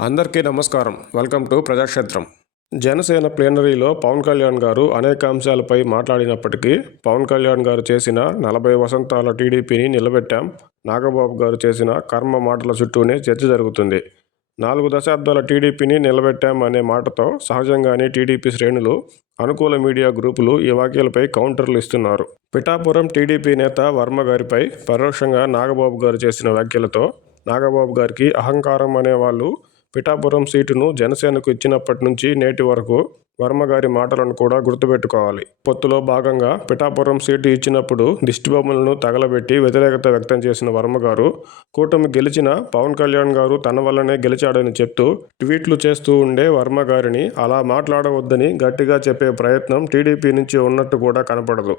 అందరికీ నమస్కారం. Welcome to Prajakshetram. Janasena ప్లేనరీలో పవన్ కళ్యాణ్ గారు అనేక అంశాలపై మాట్లాడినప్పటికీ పవన్ కళ్యాణ్ గారు చేసిన నలభై వసంతాల టీడీపీని నిలబెట్టాం. నాగబాబు గారు చేసిన కర్మ మాటల చుట్టూనే చర్చ జరుగుతుంది. నాలుగు దశాబ్దాల టీడీపీని నిలబెట్టాం అనే మాటతో సహజంగానే టీడీపీ శ్రేణులు అనుకూల మీడియా గ్రూపులు ఈ వ్యాఖ్యలపై కౌంటర్లు ఇస్తున్నారు. పిఠాపురం టీడీపీ నేత వర్మ గారిపై పరోక్షంగా నాగబాబు గారు చేసిన వ్యాఖ్యలతో నాగబాబు గారికి అహంకారం అనే వాళ్ళు పిఠాపురం సీటును జనసేనకు ఇచ్చినప్పటి నుంచి నేటి వరకు వర్మ గారి మాటలను కూడా గుర్తుపెట్టుకోవాలి. పొత్తులో భాగంగా పిఠాపురం సీటు ఇచ్చినప్పుడు దిష్టిబొమ్మలను తగలబెట్టి వ్యతిరేకత వ్యక్తం చేసిన వర్మ గారు కూటమి గెలిచిన పవన్ కళ్యాణ్ గారు తన వల్లనే గెలిచాడని చెప్తూ ట్వీట్లు చేస్తూ ఉండే వర్మ గారిని అలా మాట్లాడవద్దని గట్టిగా చెప్పే ప్రయత్నం టీడీపీ నుంచి ఉన్నట్టు కూడా కనపడదు.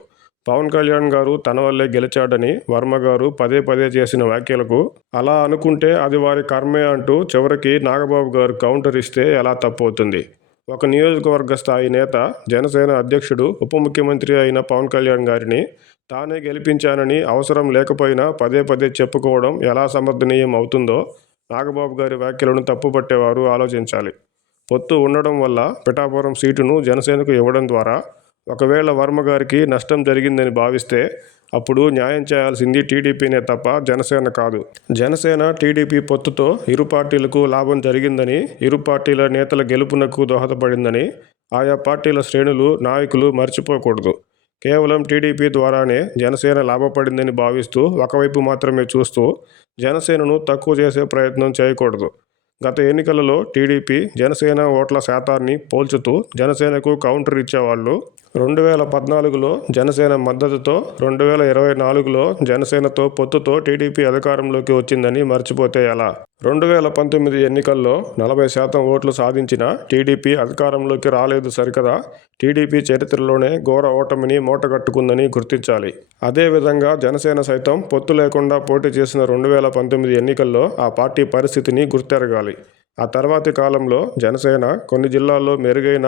పవన్ కళ్యాణ్ గారు తన వల్లే గెలిచాడని వర్మ గారు పదే పదే చేసిన వ్యాఖ్యలకు అలా అనుకుంటే అది వారి కర్మే అంటూ చివరికి నాగ నాగబాబు గారు కౌంటర్ ఇస్తే ఎలా తప్పవుతుంది? ఒక నియోజకవర్గ స్థాయి నేత జనసేన అధ్యక్షుడు ఉప ముఖ్యమంత్రి అయిన పవన్ కళ్యాణ్ గారిని తానే గెలిపించానని అవసరం లేకపోయినా పదే పదే చెప్పుకోవడం ఎలా సమర్థనీయం అవుతుందో నాగబాబు గారి వ్యాఖ్యలను తప్పుపట్టేవారు ఆలోచించాలి. పొత్తు ఉండడం వల్ల పిఠాపురం సీటును జనసేనకు ఇవ్వడం ద్వారా ఒకవేళ వర్మ గారికి నష్టం జరిగిందని భావిస్తే అప్పుడు న్యాయం చేయాల్సింది టీడీపీనే తప్ప జనసేన కాదు. జనసేన టీడీపీ పొత్తుతో ఇరు పార్టీలకు లాభం జరిగిందని ఇరు పార్టీల నేతల గెలుపునకు దోహదపడిందని ఆయా పార్టీల శ్రేణులు నాయకులు మర్చిపోకూడదు. కేవలం టీడీపీ ద్వారానే జనసేన లాభపడిందని భావిస్తూ ఒకవైపు మాత్రమే చూస్తూ జనసేనను తక్కువ చేసే ప్రయత్నం చేయకూడదు. గత ఎన్నికలలో టీడీపీ జనసేన ఓట్ల శాతాన్ని పోల్చుతూ జనసేనకు కౌంటర్ ఇచ్చేవాళ్ళు రెండు వేల పద్నాలుగులో జనసేన మద్దతుతో రెండు వేల ఇరవై నాలుగులో జనసేనతో పొత్తుతో టీడీపీ అధికారంలోకి వచ్చిందని మర్చిపోతే ఎలా? రెండు వేల పంతొమ్మిది ఎన్నికల్లో నలభై శాతం ఓట్లు సాధించిన టీడీపీ అధికారంలోకి రాలేదు సరికదా? టీడీపీ చరిత్రలోనే ఘోర ఓటమిని మూటగట్టుకుందని గుర్తించాలి. అదేవిధంగా జనసేన సైతం పొత్తు లేకుండా పోటీ చేసిన రెండు వేల పంతొమ్మిది ఎన్నికల్లో ఆ పార్టీ పరిస్థితిని గుర్తెరగాలి. ఆ తర్వాతి కాలంలో జనసేన కొన్ని జిల్లాల్లో మెరుగైన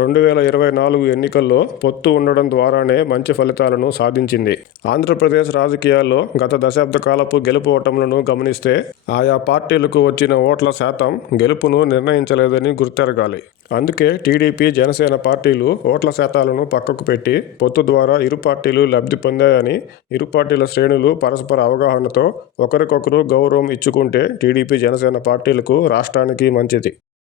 రెండు వేల ఇరవై నాలుగు ఎన్నికల్లో పొత్తు ఉండడం ద్వారానే మంచి ఫలితాలను సాధించింది. ఆంధ్రప్రదేశ్ రాజకీయాల్లో గత దశాబ్ద కాలపు గెలుపు ఓటములను గమనిస్తే ఆయా పార్టీలకు వచ్చిన ఓట్ల శాతం గెలుపును నిర్ణయించలేదని గుర్తెరగాలి. అందుకే టీడీపీ జనసేన పార్టీలు ఓట్ల శాతాలను పక్కకు పెట్టి పొత్తు ద్వారా ఇరు పార్టీలు లబ్ధి పొందాయని ఇరు పార్టీల శ్రేణులు పరస్పర అవగాహనతో ఒకరికొకరు గౌరవం ఇచ్చుకుంటే టీడీపీ జనసేన పార్టీలకు రాష్ట్రానికి మంచిది.